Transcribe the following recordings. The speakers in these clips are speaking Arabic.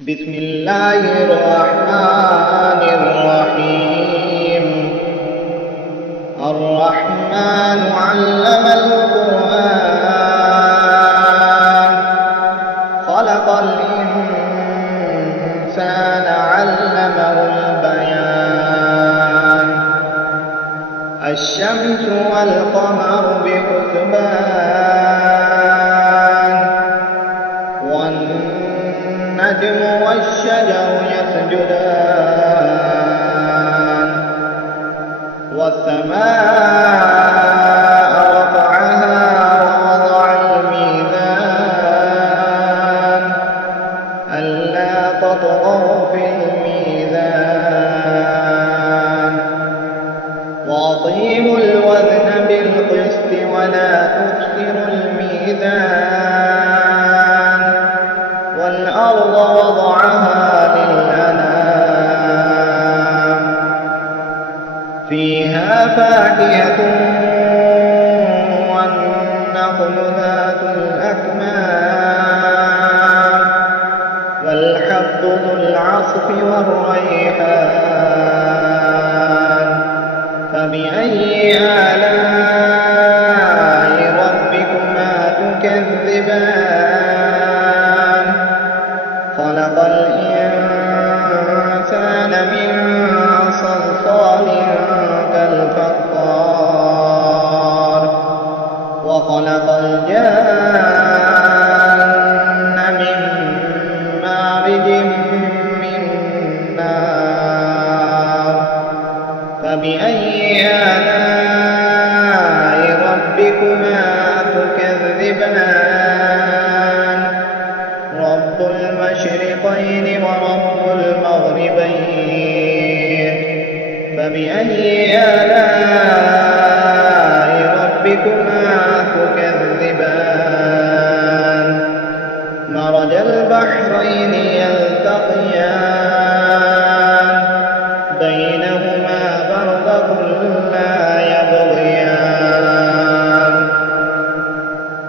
بسم الله الرحمن الرحيم. الرحمن علم القرآن خلق الإنسان علمه البيان. الشمس والقمر بحسبان والنجم والشجر يسجدان والسماء رفعها ووضع الميزان ألا تطغوا في الميزان وأقيموا الوزن بالقسط ولا تخسروا الميزان والأرض وضعها للأنام فيها فاكهة والنخل ذات الأكمام والحب ذو العصف والريحان. فبأي آلاء ربكما تكذبان؟ خلق الإنسان من صلصال كالفخار وخلق الجان من مارج من نار. فبأي آلاء ربكما تكذبان؟ رب المشرقين ورب المغربين. فبأي آلاء ربكما تكذبان؟ مرج البحرين يلتقيان بينهما برزخ لا يبغيان.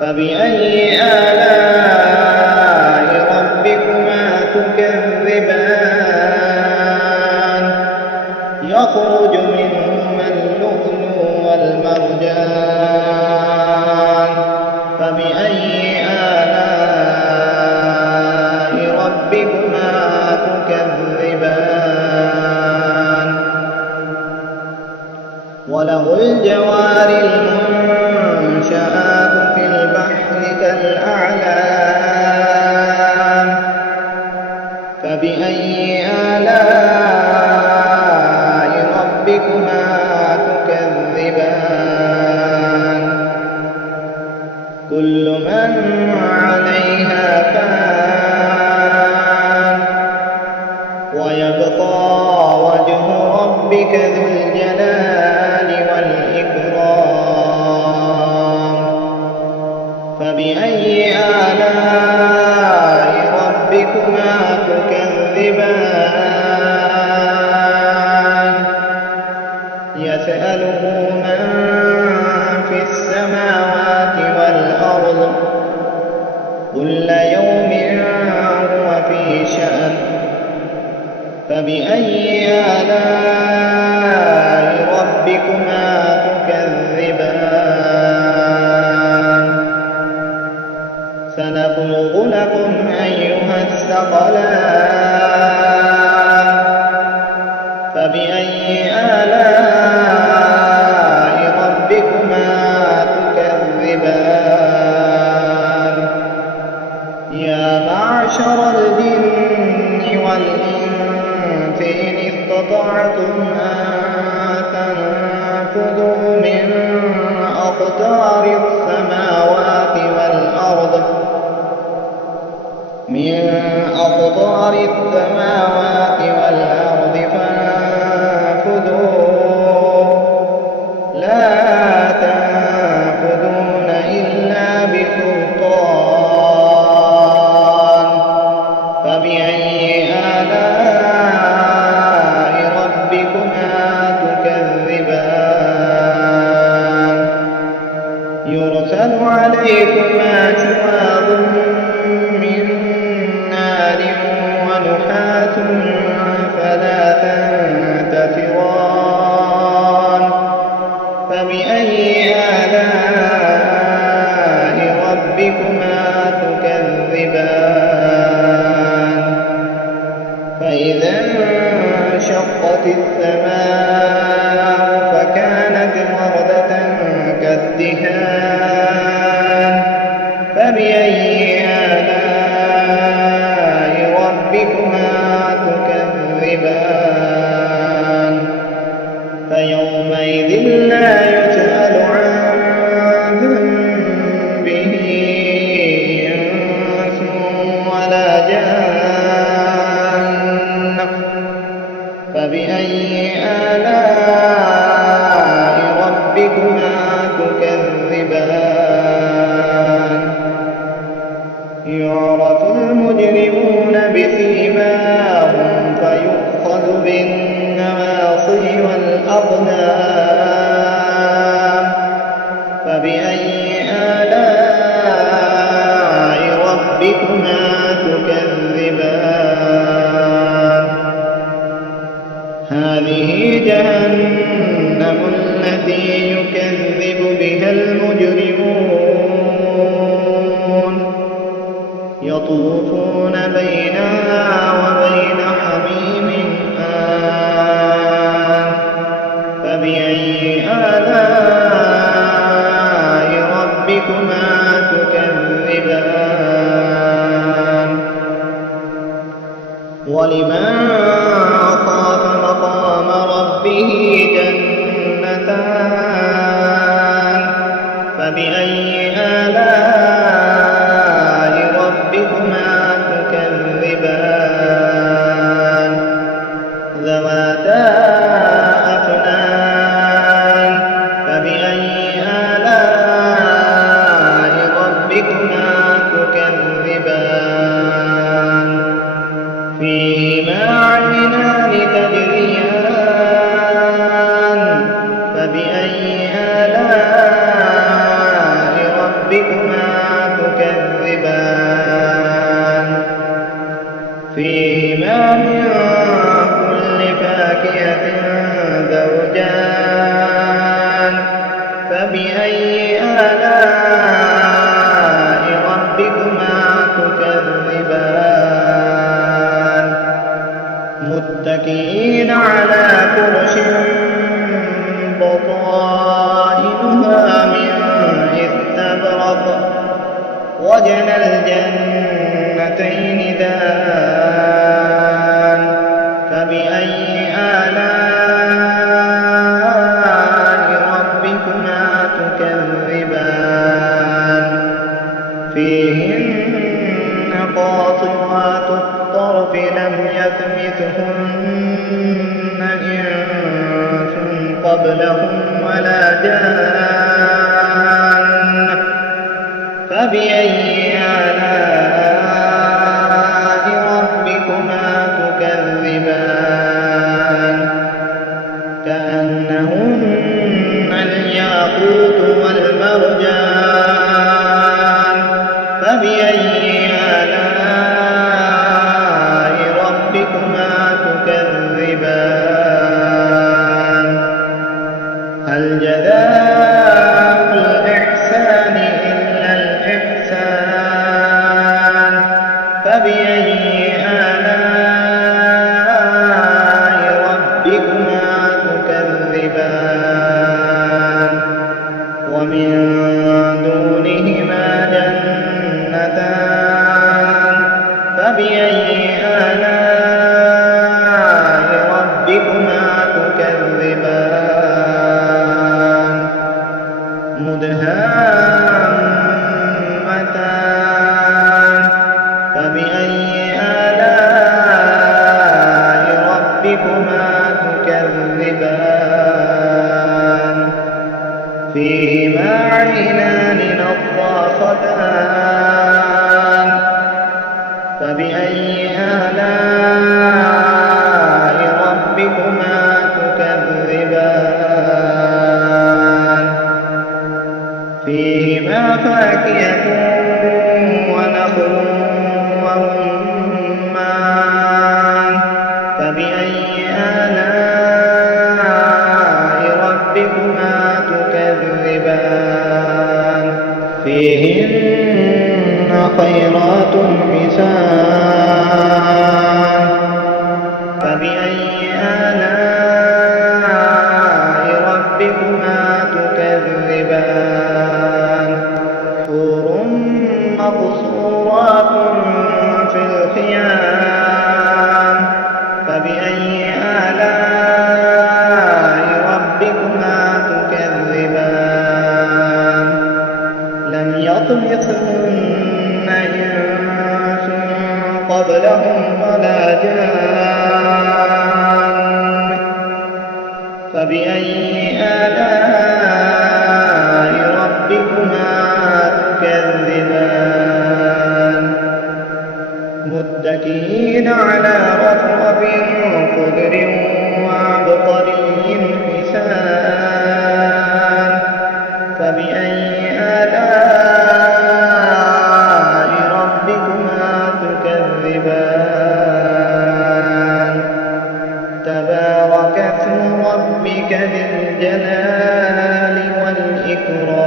فبأي آلاء ربكما تكذبان؟ يخرج منهما اللؤلؤ والمرجان. فبأي آلاء ربكما تكذبان؟ وله الجوار المنشآت في البحر كالأعلام. فبأي آلاء ربكما تكذبان؟ كل من عليها فان ويبقى وجه ربك ذو الجلال والإكرام. فبأي آلاء ربكما تكذبان؟ يسأله من في السماوات والأرض كل يوم هو في شأن. فبأي آلاء ربكما تكذبان؟ سنفرغ لكم أيها الثقلان. فبأي آلاء ربكما تكذبان؟ يا معشر الجن والإنس إن استطعتم أن تنفذوا من أقطار السماوات والأرض فانفذوا لا تنفذون إلا بسلطان. فبأي آلاء ربكما تكذبان؟ يرسل عليكما شواظ من نار وانشقت السماء فكانت وردة كالدهان فبأي آلاء ربكما تكذبان فيومئذ لا يسأل عن ذنبه إنس ولا جان فبأي آلاء ربكما تكذبان يعرف المجرمون بسيماهم فيؤخذ بالنواصي والأقدام فبأي آلاء ربكما تكذبان هذه جهنم التي يكذب بها المجرمون يطوفون بينها وبين حميم آن فبأي آلاء ربكما تكذبان ولمن خاف مقام ربه جنتان فبأي آلاء ربكما تكذبان ذواتا أفنان فبأي آلاء ربكما تكذبان فيهما عينان تجريان فبأي آلاء ربكما تكذبان فيهما من كل فاكهة زوجان فبأي آلاء ربكما تكذبان متكئين على فرش بطائنها من استبرق وجنى الجنتين دان فبأي آلاء ربكما تكذبان فيهن قاصرات الطرف لم يطمثهن إنس قبلهم ولا جان فبأي آلاء ربكما تكذبان كأنهن الياقوت والمرجان فبأي آلاء ربكما تكذبان هل جزاء الإحسان إلا الإحسان فبأي آلاء ربكما تكذبان ومن دونهما جنتان فبأي آلاء ربكما تكذبان مدهامتان فبأي آلاء ربكما تكذبان فيهما عينان نضاختان فبأي آلاء ربكما تكذبان فيهما فاكهة ونخل ورمان فبأي آلاء ربكما تكذبان فيهن خيرات حسان فبأي آلاء لهم ولا جان فبأي آلاء ربكما تكذبان متكئين على رفرف خضر وعبقري حسان فبأي آلاء ربكما تكذبان تبارك اسم ربك ذي الجلال والإكرام